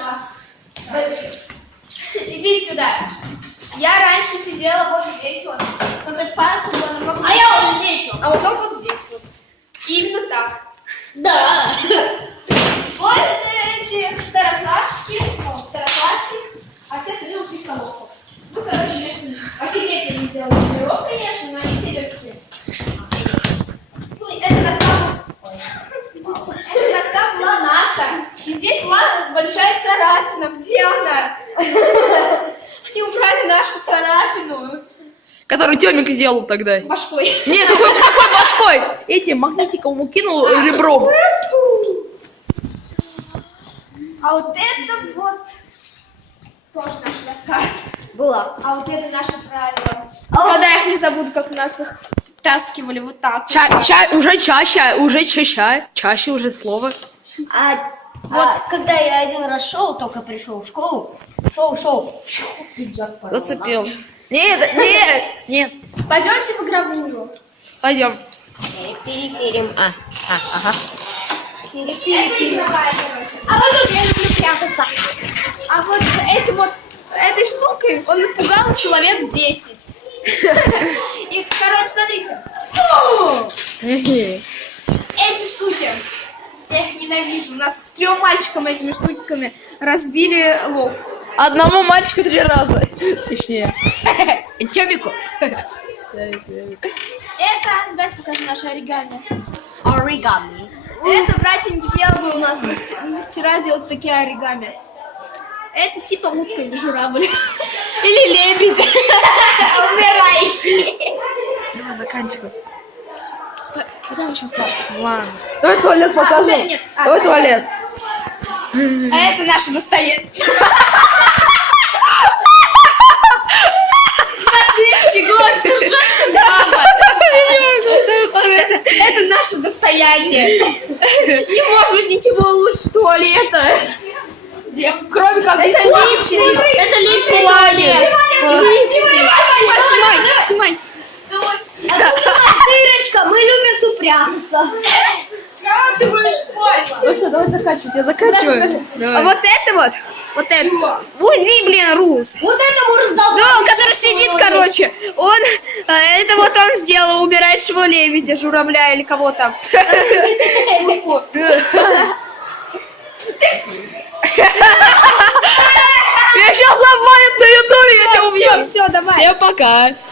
сейчас. Иди сюда. Я раньше сидела вот здесь вот. Вот этот парк была на боку. А я вот здесь вот. А вот он вот здесь вот. Именно так. Да. Ходят эти второклассники, а все остальные ушли в столовку. Ну, короче, офигеть, они сделали тренировку, конечно, но они все легкие. Ой, эта доска была наша. И здесь была большая царапина. Где она? Они убрали нашу царапину. Который Тёмик сделал тогда. Башкой. Нет, какой башкой? Этим магнитиком ему кинул ребром. А вот это вот тоже наша доска. Была. А вот это наше правило. Когда я их не забуду, как нас их втаскивали вот так. Чаще уже слово. Когда я один раз только пришел в школу, шел. Зацепил. Нет. Пойдемте в игровую. Пойдем. Перепирим. Ага. Это игровая, короче. А вот тут я люблю прятаться. А вот этим вот, этой штукой он напугал человек 10. И, короче, смотрите. Эти штуки, я их ненавижу. У нас с 3 мальчикам этими штуками разбили лоб. Одному мальчику 3 раза. Точнее. Тёмику. Это, давайте покажу наше оригами. Оригами. Это братья Непеловы у нас мастера делают такие оригами. Это типа утка или журавль. Или лебедь. Умирающий. Давай, заканчивай. Пойдем еще в класс. Ладно. Давай туалет покажем. нет. Давай туалет. А это наше настоящее. Смотри, Егор, ты ужасно баба. Это наше достояние. Не может быть ничего лучше туалета. Кроме как это личный. Это личный туалет. Снимай. Дырочка, мы любим тут прятаться. Ну все, давай заканчивать. Я заканчиваю. А вот это. Уйди, блин, Рус. Вот это мы раздолбали. Ну, который сидит, короче, он, это вот он сделал, убирающего лебедя, журавля или кого там. Утку. Меня сейчас забанят на ютубе, я тебя убью. Все, давай. Всем пока.